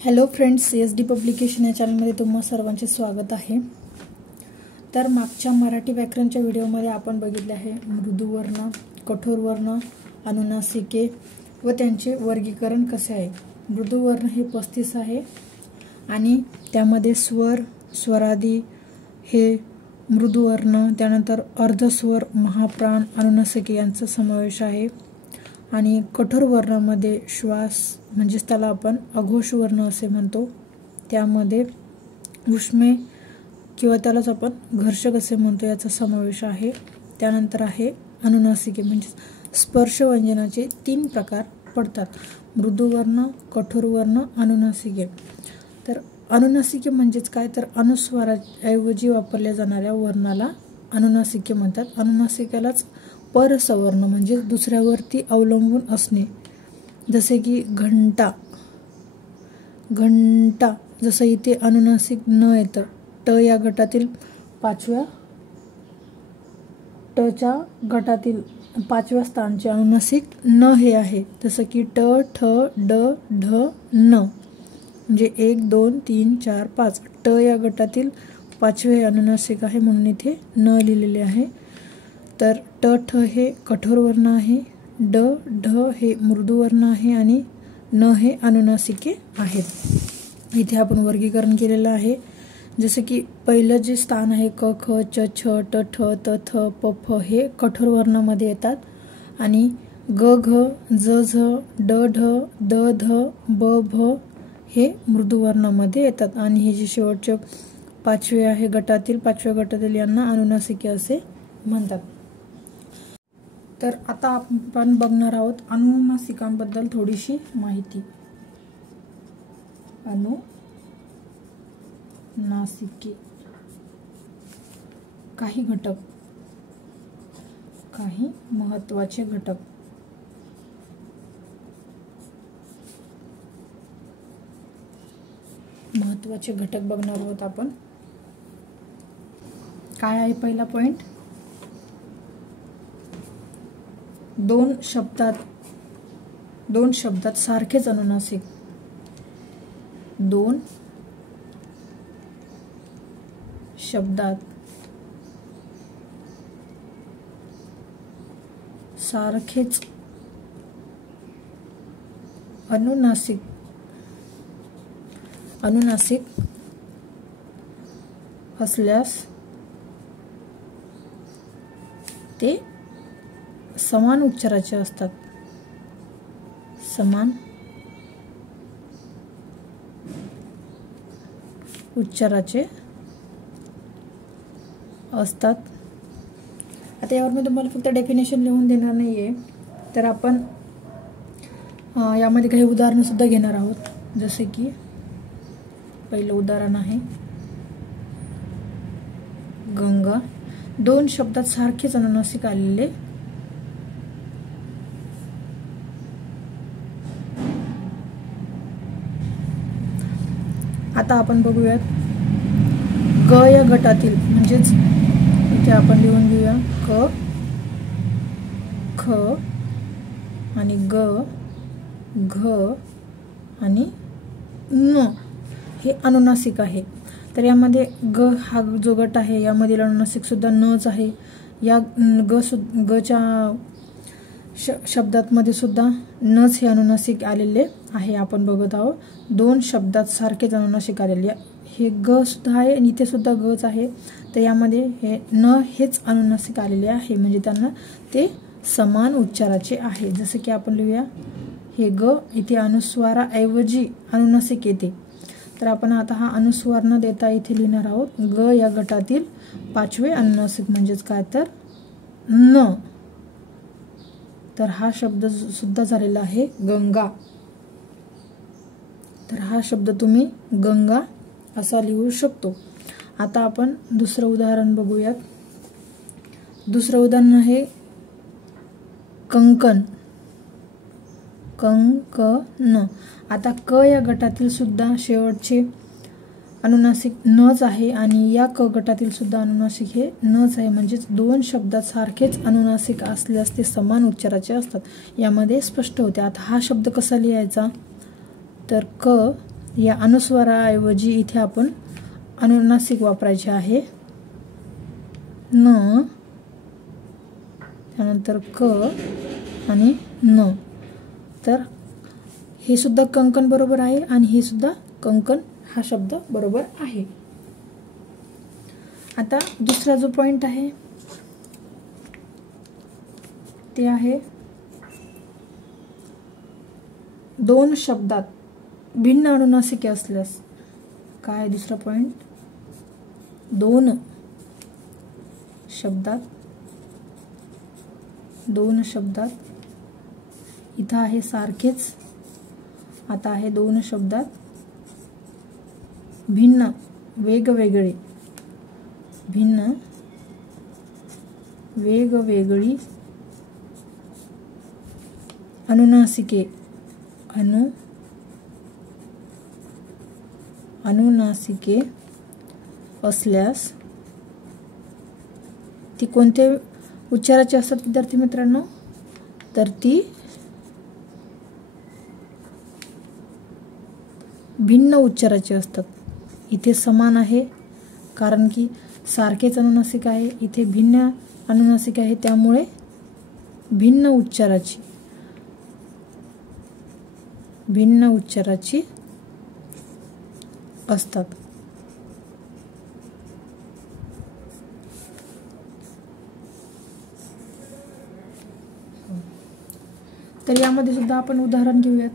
Hello friends, CSD publication या चॅनलमध्ये तुम्हा सर्वांचे स्वागत आहे। तर मागच्या मराठी व्याकरणच्या व्हिडिओमध्ये आपण बघितले आहे मृदुवर्ण, कठोर वर्ण, अनुनासिके व त्यांचे वर्गीकरण कसे आहे। मृदुवर्ण हे 35 आहे आणि त्यामध्ये स्वर, स्वरादी हे मृदुवर्ण, त्यानंतर अर्धस्वर, महाप्राण, अनुनासिके यांचा समावेश आहे। आणि कठोर वर्णामध्ये श्वास म्हणजेच त्याला आपण अघोष वर्ण असे म्हणतो, त्यामध्ये उष्मे किंवा त्यालाच आपण घर्षक असे म्हणतो याचा समावेश आहे। त्यानंतर आहे अनुनासिके म्हणजे स्पर्श व्यंजनाचे 3 प्रकार पडतात, मृदुवर्ण, कठोर वर्ण, अनुनासिके। तर अनुनासिके म्हणजेच काय, तर अनुस्वाराऐवजी वापरल्या जाणाऱ्या वर्णाला अनुनासिके म्हणतात। अनुनासिकेलाच परसवर्ण म्हणजे दुसऱ्यावरती अवलंबून असणे, जसे की घंटा, घंटा जसं इथे अनुनासिक न येतं, ट या गटातील 5व्या टच्या गटातील 5व्या स्थानचे अनुनासिक न हे आहे, जसं की ट, ठ, ड, ढ, न म्हणजे 1 2 3 4 5 ट या गटातील 5वे अनुनासिक आहे म्हणून इथे न लिहिलेले आहे। तर ट, ठ हे कठोर वर्ण आहे, ड, ढ हे मृदुवर्ण आहे आणि न हे अनुनासिके आहेत। इथे आपण वर्गीकरण केलेलं आहे, जसे की पहिलं जे स्थान आहे क, ख, च, छ, ट, ठ, त, थ, प, फ हे कठोर वर्णामध्ये येतात आणि ग, घ, ज, झ, ड, ढ, द, ध, ब, भ हे मृदुवर्णामध्ये येतात आणि हे जे शेवटचे 5वे आहे गटातील 5व्या गटातील यांना अनुनासिके असे म्हणतात। तर आता आपण बघणार आहोत अनुनासिकांबद्दल थोडीशी माहिती। अनुनासिके काही घटक, काही महत्त्वाचे घटक। महत्त्वाचे घटक बघणार आहोत आपण। काय आहे पहिला पॉइंट, 2 शब्दात सारखेच अनुनासिक, 2 शब्दात सारखेच अनुनासिक असल्यास ते समान उच्चाराचे असतात, समान उच्चाराचे असतात। आता यावर मी तुम्हाला फक्त डेफिनेशन लिहून देणार नाहीये, तर आपण यामध्ये काही उदाहरण सुद्धा घेणार आहोत। जसे की पहिलं उदाहरण आहे गंगा, 2 शब्दात सारखेच अनुनासिक आलेले। आता आपण बघूयात ग या गटातील, म्हणजेच इथे आपण लिहून घेऊया क, ख आणि ग, घ आणि न हे अनुनासिक आहे। तर यामध्ये ग हा जो गट आहे यामधील अनुनासिक सुद्धा नच आहे। या गच्या शब्दात मध्ये सुद्धा नच हे अनुनासिक आलेले आहे, आपण बघत आहोत। 2 शब्दात सारखेच अनुनासिक आलेले, हे ग सुद्धा आहे आणि इथे सुद्धा गच आहे, तर यामध्ये हे न हेच अनुनासिक आलेले आहे, म्हणजे त्यांना ते समान उच्चाराचे आहे। जसे की आपण लिहूया हे ग इथे अनुस्वाराऐवजी अनुनासिक येते, तर आपण आता हा अनुस्वार न देता इथे लिहिणार आहोत ग या गटातील 5वे अनुनासिक म्हणजेच काय, तर न। तर हा शब्द सुद्धा झालेला आहे गंगा, तर हा शब्द तुम्ही गंगा असा लिहू शकतो। आता आपण दुसरं उदाहरण बघूयात। दुसरं उदाहरण आहे कंकण, कंकण। आता क या गटातील सुद्धा शेवटचे अनुनासिक नच आहे आणि या क गटातील सुद्धा अनुनासिक हे नच आहे, म्हणजेच 2 शब्दात सारखेच अनुनासिक असल्यास ते समान उच्चाराचे असतात, यामध्ये स्पष्ट होते। आता हा शब्द कसा लिहायचा, तर क या अनुस्वाराऐवजी इथे आपण अनुनासिक वापरायचे आहे. न, त्यानंतर क आणि न. तर हे सुद्धा कंकण बरोबर आहे आणि हे सुद्धा कंकण हा शब्द बरोबर आहे. आता दुसरा जो पॉइंट आहे ते आहे दोन शब्दात भिन्न अनुनासिके असल्यास. काय दुसरा पॉइंट? दोन शब्दात इथं आहे सारखेच, आता आहे दोन शब्दात भिन्न वेगवेगळी अनुनासिके असल्यास ती कोणत्या उच्चाराची असतात विद्यार्थी मित्रांनो? तर ती भिन्न उच्चाराची असतात. इथे समान आहे कारण की सारखेच अनुनासिक आहे, इथे भिन्न अनुनासिक आहे, त्यामुळे भिन्न उच्चाराची असतात. तर यामध्ये सुद्धा आपण उदाहरण घेऊयात.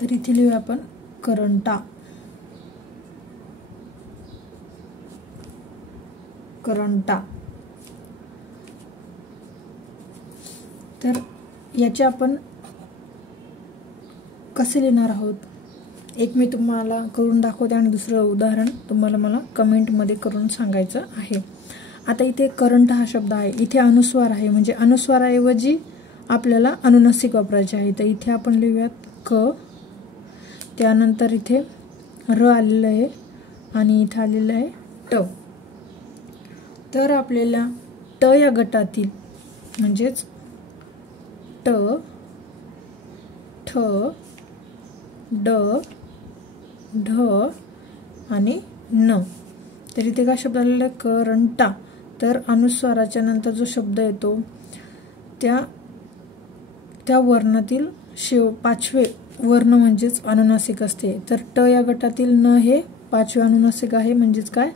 तर इथे लिहूया आपण करंटा. तर याचे आपण कसे लिहिणार आहोत एक मी तुम्हाला करून दाखवते आणि दुसरं उदाहरण तुम्हाला मला कमेंटमध्ये करून सांगायचं आहे. आता इथे करंट हा शब्द आहे, इथे अनुस्वार आहे म्हणजे अनुस्वाराऐवजी आपल्याला अनुनासिक वापरायचे आहे. तर इथे आपण लिहूयात क, त्यानंतर इथे र आलेलं आहे आणि इथे आलेलं आहे ट. तर आपल्याला ट या गटातील म्हणजेच ट, ठ, ड, ढ आणि न. तर इथे काय शब्द आलेला आहे? करंटा. तर अनुस्वाराच्या नंतर जो शब्द येतो त्या वर्णातील पाचवे वर्ण म्हणजेच अनुनासिक असते. तर ट या गटातील न हे पाचवे अनुनासिक आहे म्हणजेच काय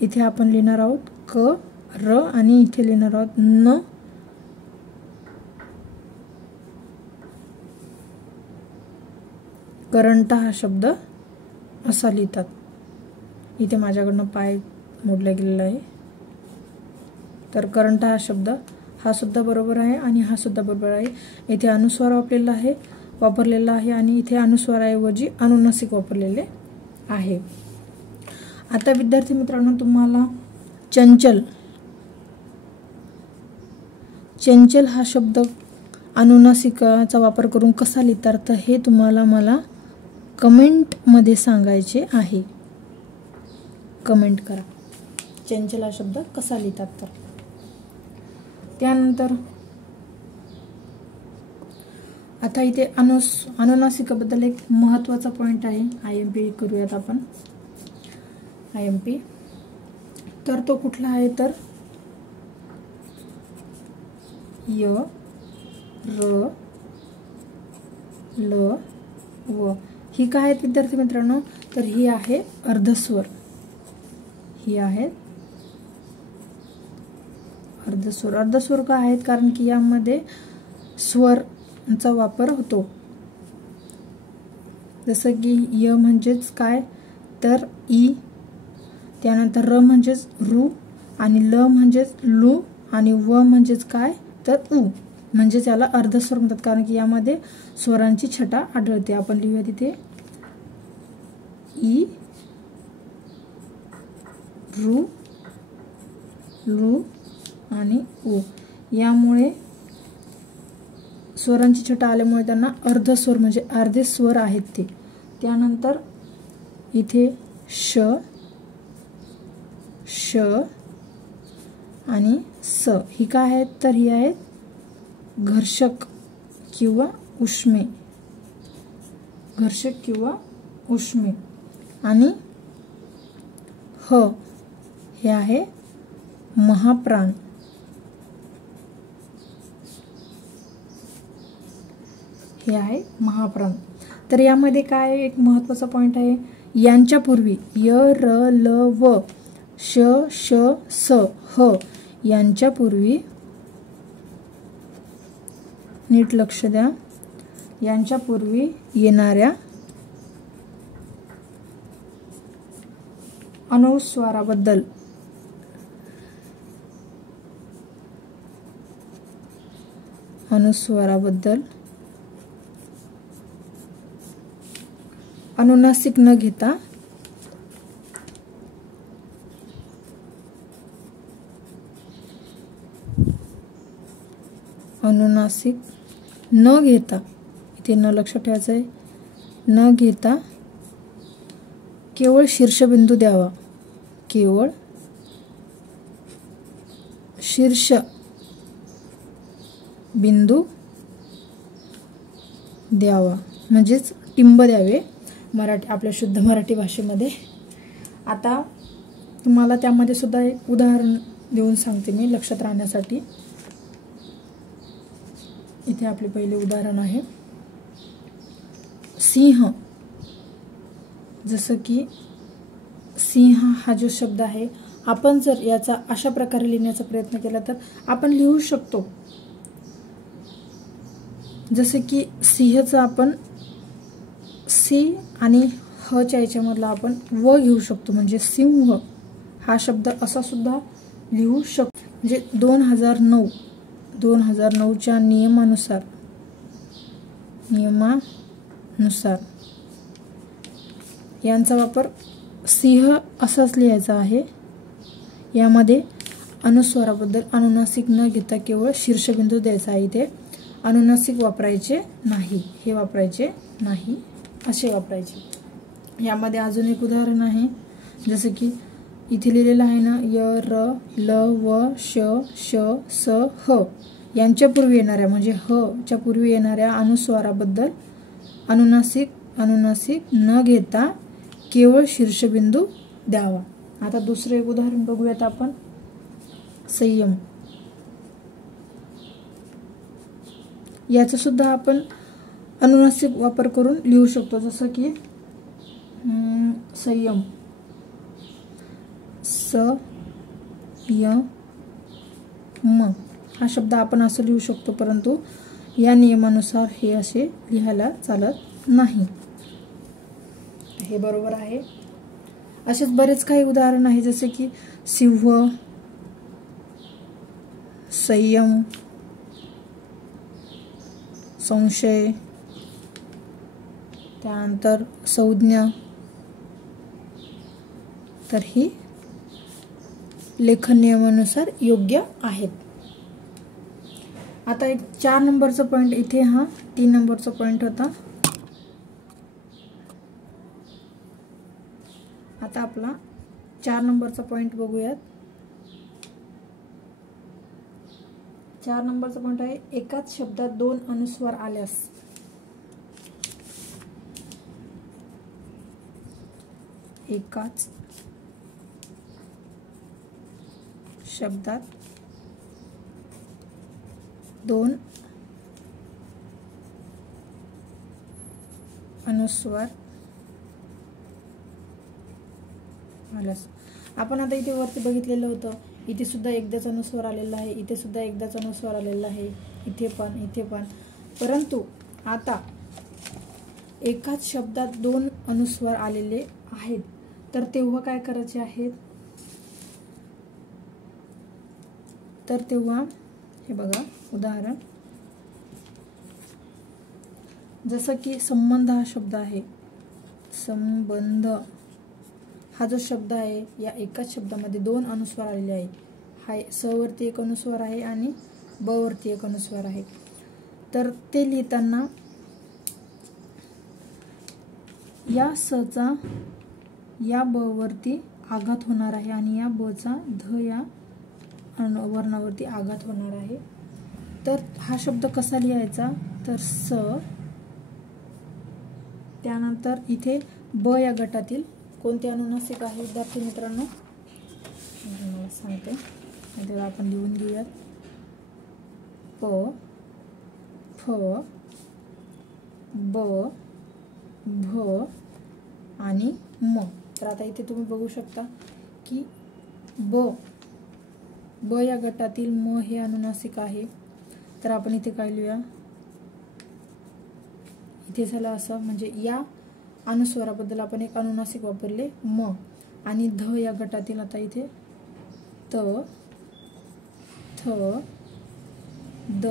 इथे आपण लिहिणार आहोत क, र आणि इथे लिहिणार आहोत न. करंटा हा शब्द असा लिहितात. इथे माझ्याकडनं पाय मोडला गेलेला आहे. तर करंटा हा शब्द हा सुद्धा बरोबर आहे आणि हा सुद्धा बरोबर आहे. इथे अनुस्वार वापरलेला आहे आणि इथे अनुस्वाराऐवजी अनुनासिक वापरलेले आहे. आता विद्यार्थी मित्रांनो तुम्हाला चंचल हा शब्द अनुनासिकाचा वापर करून कसा लिहितात तर हे तुम्हाला मला कमेंट मध्ये सांगायचे आहे. कमेंट करा चंचल हा शब्द कसा लिहितात. तर त्यानंतर आता इथे अनुनासिकाबद्दल एक महत्त्वाचा पॉइंट आहे. IMP करूयात आपण. IMP तर तो कुठला आहे तर य, र, ल, व. ही काय आहेत विद्यार्थी मित्रांनो तर ही आहे अर्धस्वर. ही आहेत अर्धस्वर. अर्धस्वर का आहेत कारण की यामध्ये स्वरचा वापर होतो. जसं की य म्हणजेच काय तर ई, त्यानंतर र म्हणजेच रू आणि ल म्हणजेच लू आणि व म्हणजेच काय तर उ. म्हणजे त्याला अर्धस्वर म्हणतात कारण की यामध्ये स्वरांची छटा आढळते. आपण लिहूया तिथे ई, रू, लू आणि उ. यामुळे स्वरांची छटा आल्यामुळे त्यांना अर्धस्वर म्हणजे अर्धे स्वर आहेत ते. त्यानंतर इथे श, श आणि स ही काय आहेत तर ही आहेत घर्षक किंवा उष्मे, घर्षक किंवा उष्मे. आणि ह हे आहे महाप्राण. हे आहे महाप्राण. तर यामध्ये काय एक महत्त्वाचा पॉइंट आहे, यांच्या पूर्वी य र ल व श श स ह यांच्या पूर्वी, नीट लक्ष द्या, यांच्या पूर्वी येणाऱ्या अनुस्वाराबद्दल अनुनासिक न घेता इथे न लक्ष ठेवायचं आहे, न घेता केवळ शीर्षबिंदू द्यावा. केवळ शीर्ष बिंदू द्यावा, म्हणजेच टिंब द्यावे मराठी, आपल्या शुद्ध मराठी भाषेमध्ये. आता तुम्हाला त्यामध्ये सुद्धा एक उदाहरण देऊन सांगते मी लक्षात राहण्यासाठी. इथे आपले पहिले उदाहरण आहे सिंह. जसं की सिंह हा जो शब्द आहे, आपण जर याचा अशा प्रकारे लिहिण्याचा प्रयत्न केला तर आपण लिहू शकतो. जसे की सिंहचा आपण सी आणि ह च्या याच्यामधला आपण व घेऊ शकतो, म्हणजे सिंह हा शब्द असा सुद्धा लिहू शकतो. म्हणजे 2009च्या नियमानुसार यांचा वापर सिंह असाच लिहायचा आहे. यामध्ये अनुस्वाराबद्दल अनुनासिक न घेता केवळ शीर्षबिंदू द्यायचा आहे. इथे अनुनासिक वापरायचे नाही, हे वापरायचे नाही, असे वापरायचे. यामध्ये अजून एक उदाहरण आहे, जसे की इथे लिहिलेलं आहे ना, य र ल व श श स ह यांच्या पूर्वी येणाऱ्या, म्हणजे ह च्या पूर्वी येणाऱ्या अनुस्वाराबद्दल अनुनासिक न घेता केवळ शीर्षबिंदू द्यावा. आता दुसरे एक उदाहरण बघूयात आपण, संयम. याचा सुद्धा आपण अनुनासिक वापर करून लिहू शकतो. जसं की संयम, स य म हा शब्द आपण असं लिहू शकतो, परंतु या नियमानुसार हे असे लिहायला चालत नाही. हे बरोबर आहे. असेच बरेच काही उदाहरण आहे, जसे की सिंह, संयम, संशय, त्यानंतर संज्ञा. तर ही लेखन नियमानुसार योग्य आहेत. आता एक 4 नंबरचा पॉइंट, इथे हा 3 नंबरचा पॉइंट होता. आता आपला 4 नंबरचा पॉइंट बघूयात. 4 नंबरचा पॉइंट आहे, एकाच शब्दात 2 अनुस्वार आल्यास. एकाच शब्दात 2 अनुस्वार आल्यास. आपण आता इथे वरती बघितलेलं होतं, इथे सुद्धा एकदाच अनुस्वार आलेला आहे, इथे सुद्धा एकदाच अनुस्वार आलेला आहे, इथे पण. परंतु आता एकाच शब्दात 2 अनुस्वार आलेले आहेत, तर तेव्हा काय करायचे आहेत, तर तेव्हा हे बघा उदाहरण, जसं की संबंध हा शब्द आहे. संबंध हा जो शब्द आहे, या एकाच शब्दामध्ये 2 अनुस्वार आलेले आहे. हा स वरती एक अनुस्वार आहे आणि ब वरती एक अनुस्वार आहे. तर ते लिहिताना या स चा या ब वरती आघात होणार आहे आणि या ब चा ध या वर्णावरती आघात होणार आहे. तर हा शब्द कसा लिहायचा तर स, त्यानंतर इथे ब या गटातील कोणते अनुनासिक आहे विद्यार्थी मित्रांनो मला सांगते, तेव्हा आपण लिहून घेऊयात. प, फ, ब, भ आणि म. तर आता इथे तुम्ही बघू शकता की ब या गटातील म हे अनुनासिक आहे. तर आपण इथे काय लिहूया, इथे झालं असं, म्हणजे या अनुस्वाराबद्दल आपण एक अनुनासिक वापरले म. आणि ध या गटातील आता इथे त, थ, द,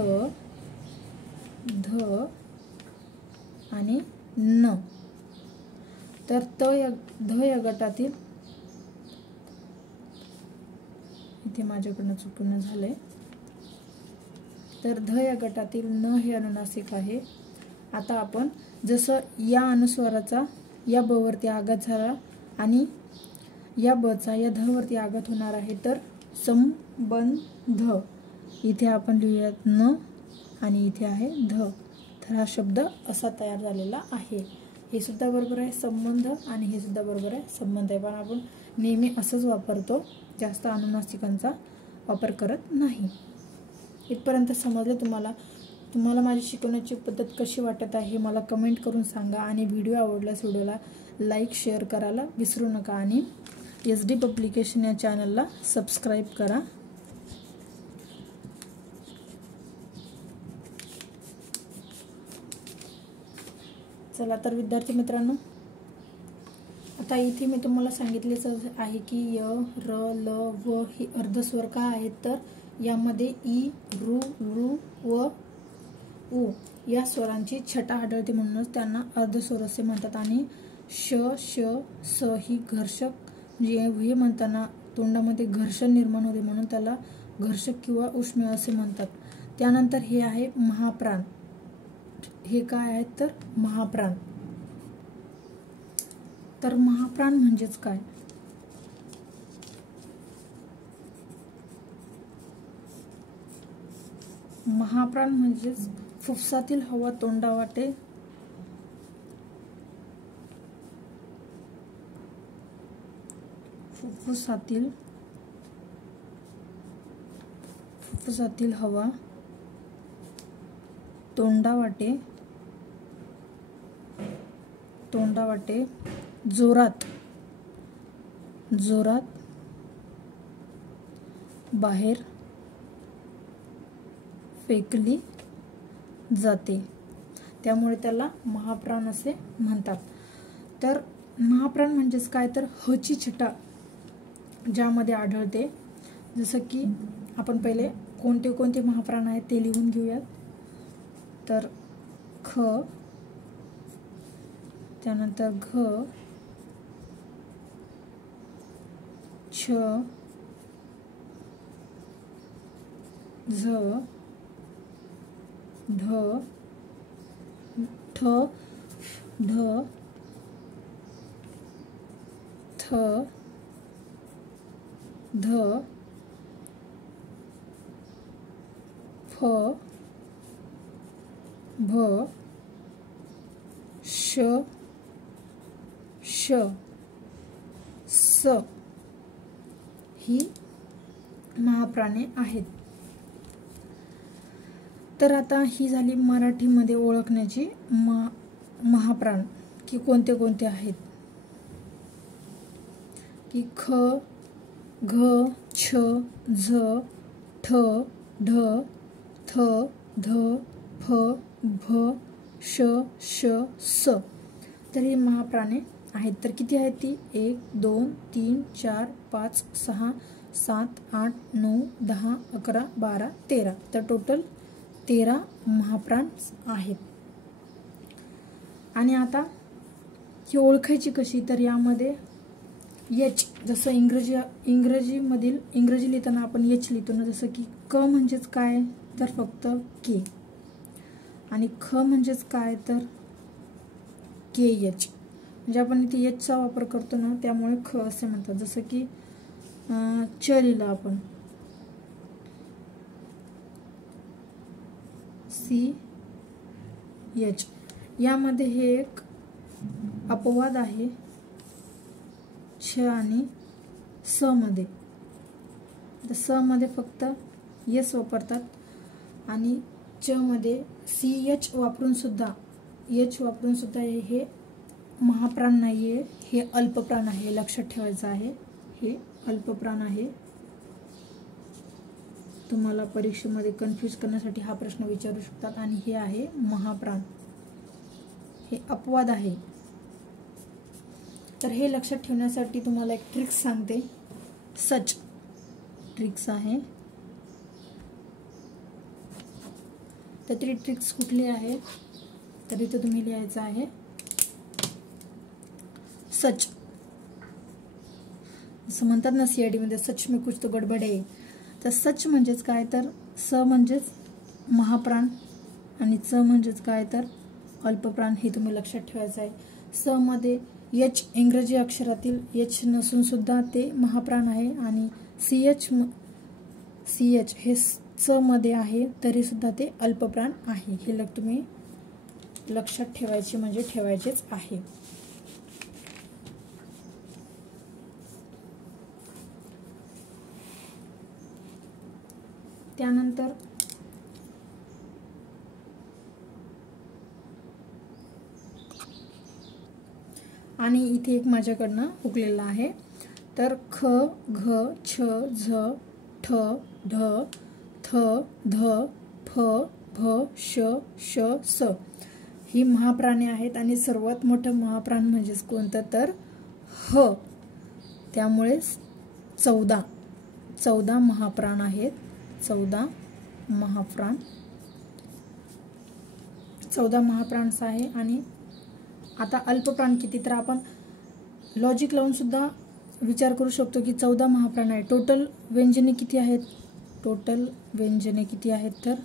ध आणि न. तर ध या गटातील, इथे माझ्याकडनं चुकून झालंय, तर ध या गटातील न हे अनुनासिक आहे. आता आपण जसं या अनुस्वाराचा या ब वरती आघात झाला आणि या ब चा या ध वरती आघात होणार आहे, तर संबंध इथे आपण लिहूयात न आणि इथे आहे ध. तर हा शब्द असा तयार झालेला आहे. हे सुद्धा बरोबर आहे संबंध आणि हे सुद्धा बरोबर आहे संबंध आहे, पण आपण नेहमी असंच वापरतो, जास्त अनुनासिकांचा वापर करत नाही. इथपर्यंत समजलं तुम्हाला? तुम्हाला माझी शिकवण्याची पद्धत कशी वाटत आहे मला कमेंट करून सांगा. आणि व्हिडिओ आवडल्यास व्हिडिओला लाईक शेअर करायला विसरू नका. आणि SD पब्लिकेशन या चॅनलला सबस्क्राईब करा. चला तर विद्यार्थी मित्रांनो, आता इथे मी तुम्हाला सांगितलेच आहे की य, र, ल, व ही अर्धस्वर का आहेत, तर यामध्ये ई, रू, रू व उ या स्वरांची छटा आढळते, म्हणूनच त्यांना अर्धस्वर असे म्हणतात. आणि श, श, स ही घर्षक, म्हणजे हे म्हणताना तोंडामध्ये घर्षण निर्माण होते, म्हणून त्याला घर्षक किंवा उष्मेय असे म्हणतात. त्यानंतर हे आहे महाप्राण. हे काय आहेत तर महाप्राण. तर महाप्राण म्हणजेच काय, महाप्राण म्हणजेच फुफ्फुसातील हवा तोंडावाटे फुफ्फुसातील हवा तोंडावाटे जोरात बाहेर फेकली जाते, त्यामुळे त्याला महाप्राण असे म्हणतात. तर महाप्राण म्हणजेच काय तर ह ची छटा ज्यामध्ये आढळते. जसं की आपण पहिले कोणते कोणते महाप्राण आहेत ते लिहून घेऊयात. तर ख, त्यानंतर घ, छ, झ, ढ, ठ, ढ, थ, ध, फ, भ, श, श, स ही महाप्राणे आहेत. तर आता ही झाली मराठीमध्ये ओळखण्याची महाप्राण की कोणते कोणते आहेत. की ख, घ, छ, झ, ठ, ढ, थ, ध, फ, भ, श, श, स. तर ही महाप्राणे आहेत. तर किती आहेत ती 1 2 3 4 5 6 7 8 9 10 11 12 13. तर टोटल 13 महाप्राण आहेत. आणि आता ही ओळखायची कशी, तर यामध्ये एच, जसं इंग्रजी लिहिताना आपण एच लिहितो ना, जसं की क म्हणजेच काय तर फक्त के, आणि ख म्हणजेच काय तर के एच, म्हणजे आपण इथे एचचा वापर करतो ना, त्यामुळे ख असे म्हणतात. जसं की च लिहिलं आपण, CH. यामध्ये हे एक अपवाद आहे छ आणि स मध्ये. तर स मध्ये फक्त यस वापरतात आणि च मध्ये CH वापरून सुद्धा हे महाप्राण नाहीये, हे अल्पप्राण आहे. लक्षात ठेवायचं आहे, हे अल्पप्राण आहे. तुम्हाला परीक्षेमध्ये कन्फ्यूज करण्यासाठी हा प्रश्न विचारू शकतात. आणि हे आहे महाप्राण, हे अपवाद आहे. तर हे लक्षात ठेवण्यासाठी तुम्हाला एक ट्रिक्स सांगते. सच ट्रिक्स आहे. तर ती ट्रिक्स कुठली आहे तर इथे तुम्ही लिहायचं आहे सच. असं म्हणतात ना CID मध्ये, सच में कुछ तो गडबड है. तर सच म्हणजेच काय तर स म्हणजेच महाप्राण आणि च म्हणजेच काय तर अल्पप्राण. हे तुम्ही लक्षात ठेवायचं आहे. स मध्ये H इंग्रजी अक्षरातील H नसून सुद्धा ते महाप्राण आहे आणि CH हे च मध्ये आहे तरी सुद्धा ते अल्पप्राण आहे. हे तुम्ही लक्षात ठेवायचे म्हणजे ठेवायचेच आहे. त्यानंतर आणि इथे एक माझ्याकडनं हुकलेला आहे. तर ख, घ, छ, झ, ठ, ढ, थ, ध, फ, भ, श, श, स ही महाप्राणे आहेत आणि सर्वात मोठं महाप्राण म्हणजेच कोणतं तर ह. त्यामुळे 14 महाप्राण आहेत. 14 महाप्राण आहे. आणि आता अल्पप्राण किती तर आपण लॉजिक लावून सुद्धा विचार करू शकतो की 14 महाप्राण आहे. टोटल व्यंजने किती आहेत तर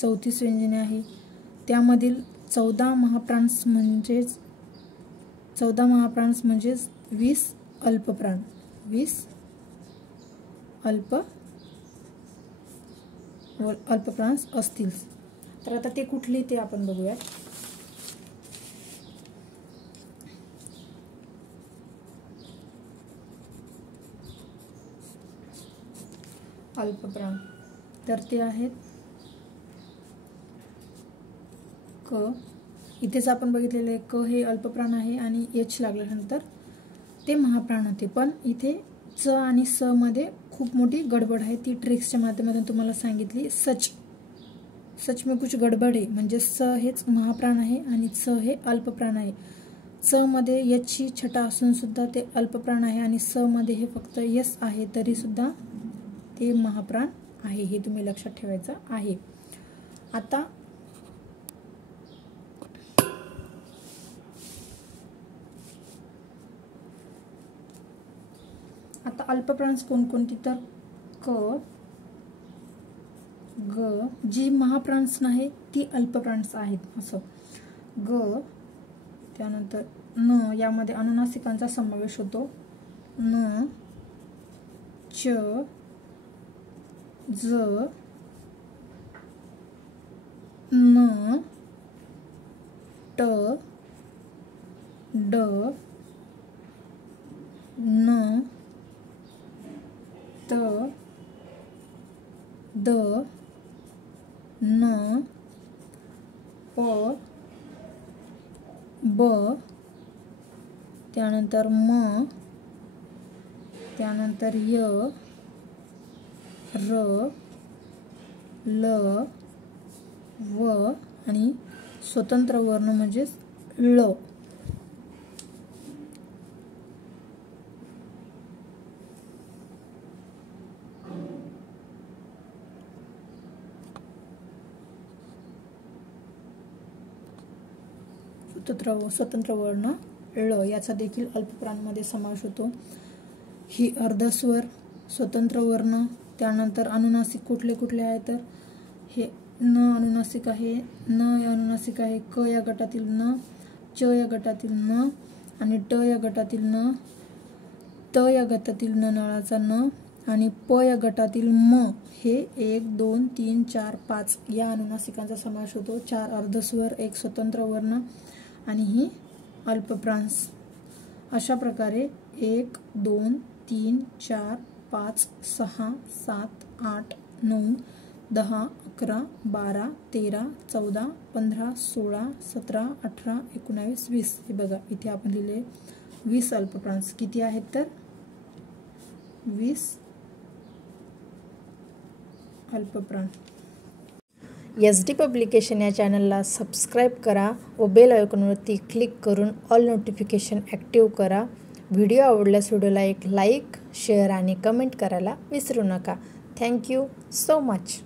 34 व्यंजने आहे. त्यामधील 14 महाप्राण म्हणजेच 20 अल्पप्राण. 20 अल्पप्राण असतील. तर आता ते कुठले ते आपण बघूया. अल्पप्राण तर ते आहेत क. इथेच आपण बघितलेले क हे अल्पप्राण आहे आणि H लागल्यानंतर ते महाप्राण होते. पण इथे च आणि स मध्ये खूप मोठी गडबड आहे. ती ट्रिक्सच्या माध्यमातून तुम्हाला सांगितली. सच में कुछ गडबड आहे म्हणजे स हेच महाप्राण आहे आणि च हे अल्पप्राण आहे. च मध्ये H ची छटा असून सुद्धा ते अल्पप्राण आहे आणि स मध्ये हे फक्त यस आहे तरी सुद्धा ते महाप्राण आहे. हे तुम्ही लक्षात ठेवायचं आहे. आता अल्पप्राण कोणकोणती तर क, ग. जी महाप्राण्स नाही ती अल्पप्राण्स आहेत. असं ग. त्यानंतर न. यामध्ये अनुनासिकांचा समावेश होतो. न, च, ज, न, ट, ड, न, त, द, न, प, ब. त्यानंतर म. त्यानंतर य, र, ल, व आणि स्वतंत्र वर्ण म्हणजे ळ. स्वतंत्र वर्ण ळ याचा देखील अल्पप्राणमध्ये समावेश होतो. ही अर्धस्वर, स्वतंत्र वर्ण. त्यानंतर अनुनासिक कुठले कुठले आहेत तर हे न अनुनासिक आहे, न अनुनासिक आहे, क या गटातील न, च या गटातील न आणि ट या गटातील न, त या गटातील न नळाचा न आणि प या गटातील म हे 1 2 3 4 5 या अनुनासिकांचा समावेश होतो। 4 अर्धस्वर, 1 स्वतंत्र वर्ण आणि ही अल्पप्रांस। अशा प्रकारे 1 2 3 4 5 6 7 8 9 10 11 12 13 14 15 16 17 18 19 20 हे बघा इथे आपण लिहिले 20 अल्पप्रांस। किती आहेत तर 20 अल्पप्राण। SD पब्लिकेशन या चॅनलला सबस्क्राईब करा व बेल आयकॉनवरती क्लिक करून ऑल नोटिफिकेशन ॲक्टिव्ह करा। व्हिडिओ आवडल्यास व्हिडिओला एक लाईक, शेअर आणि कमेंट करायला विसरू नका। Thank you so much.